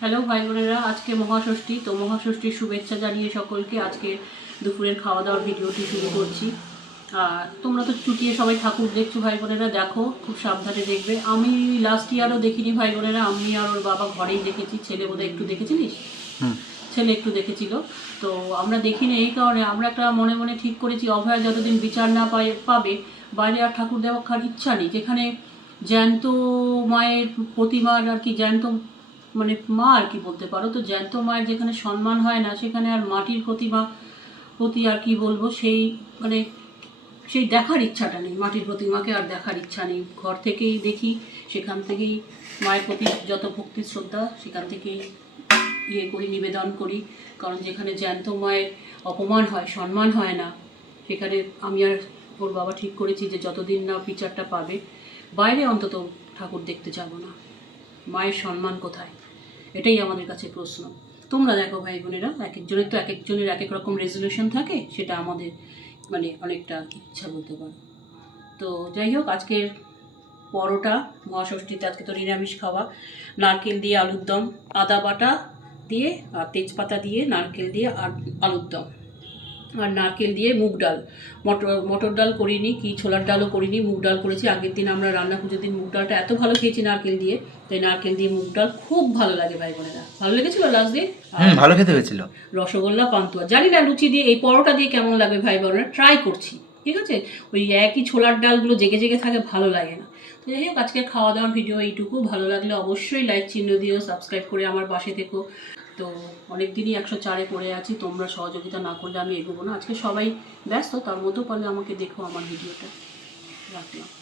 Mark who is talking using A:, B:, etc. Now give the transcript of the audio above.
A: Hello ভাই বোনেরা আজকে মহাষষ্ঠী তো মহাষষ্ঠীর শুভেচ্ছা জানিয়ে সকলকে আজকে দুপুরের খাওয়া দাওয়ার ভিডিওটি শুরু করছি। আর তোমরা তো চুটিয়ে সবাই ঠাকুর দেখছ ভাই বোনেরা দেখো খুব সাবধানে দেখবে। আমি লাস্ট ইয়ারও দেখিনি ভাই বোনেরা আমি আর ওর বাবা ঘরেই দেখেছি ছেলে বোধহয় একটু দেখেছিলিস? ছেলে একটু দেখেছিল। তো আমরা দেখিনি এই কারণে আমরা একটা মনে মনে ঠিক করেছি অভয়া যতদিন বিচার না পায় পাবে বাইরে আর ঠাকুর দেখার ইচ্ছা নেই। যেখানে জ্যান্ত মায়ের প্রতিমার আর কি জ্যান্ত মানে মা আর কি বলতে পারো? তো জ্যান্ত মায়ের যেখানে সম্মান হয় না, সেখানে আর মাটির প্রতিমা, প্রতি আর কি বলব, সেই মানে সেই দেখার ইচ্ছাটা নেই। মাটির প্রতিমাকে আর দেখার ইচ্ছা নেই। ঘর থেকেই দেখি, সেখান থেকেই মায়ের প্রতি যত ভক্তি, শ্রদ্ধা, সেখান থেকেই ইয়ে করি, নিবেদন করি। কারণ যেখানে জ্যান্ত মায়ের অপমান হয়, সম্মান হয় না, সেখানে আমি আর ওর বাবা ঠিক করেছি যে যতদিন না বিচারটা পাবে, বাইরে অন্তত ঠাকুর দেখতে যাব না। মায়ের সম্মান কোথায়? এটাই আমাদের কাছে প্রশ্ন। তোমরা দেখো ভাই বোনেরা, এক একজনের তো এক একজনের এক এক রকম রেজলিউশন থাকে, সেটা আমাদের মানে অনেকটা ইচ্ছা বলতে পারো। তো যাই হোক, আজকের পরোটা, মহাষষ্ঠীতে আজকে তো নিরামিষ খাওয়া। নারকেল দিয়ে আলুর দম, আদা বাটা দিয়ে আর তেজপাতা দিয়ে নারকেল দিয়ে আর আলুর দম। আর নারকেল দিয়ে মুগ ডাল। মটর মটর ডাল করিনি কি ছোলার ডালও করিনি মুগ ডাল করেছি। আগের দিন আমরা রান্না পুজোর দিন মুগ ডালটা এত ভালো খেয়েছি নারকেল দিয়ে। তাই নারকেল দিয়ে মুগ ডাল খুব ভালো লাগে ভাই বোনেরা। ভালো লেগেছিল লাস্ট দিন?
B: ভালো খেতে হয়েছিল।
A: রসগোল্লা পান্তুয়া। জানি না লুচি দিয়ে এই পরোটা দিয়ে কেমন লাগবে ভাই বোনেরা ট্রাই করছি। ঠিক আছে? ওই একই ছোলার ডালগুলো জেগে জেগে থাকে ভালো লাগে না। তো যাই হোক আজকে খাওয়া দাওয়ার ভিডিও এইটুকু। ভালো লাগলে অবশ্যই লাইক চিহ্ন দিও সাবস্ক্রাইব করে আমার পাশে থেকো। তো অনেক দিনই একশো চারে পড়ে আছি, তোমরা সহযোগিতা না করলে আমি এগোবো না। আজকে সবাই ব্যস্ত, তার মধ্যেও পারলে আমাকে দেখো আমার ভিডিওটা। রাখলাম।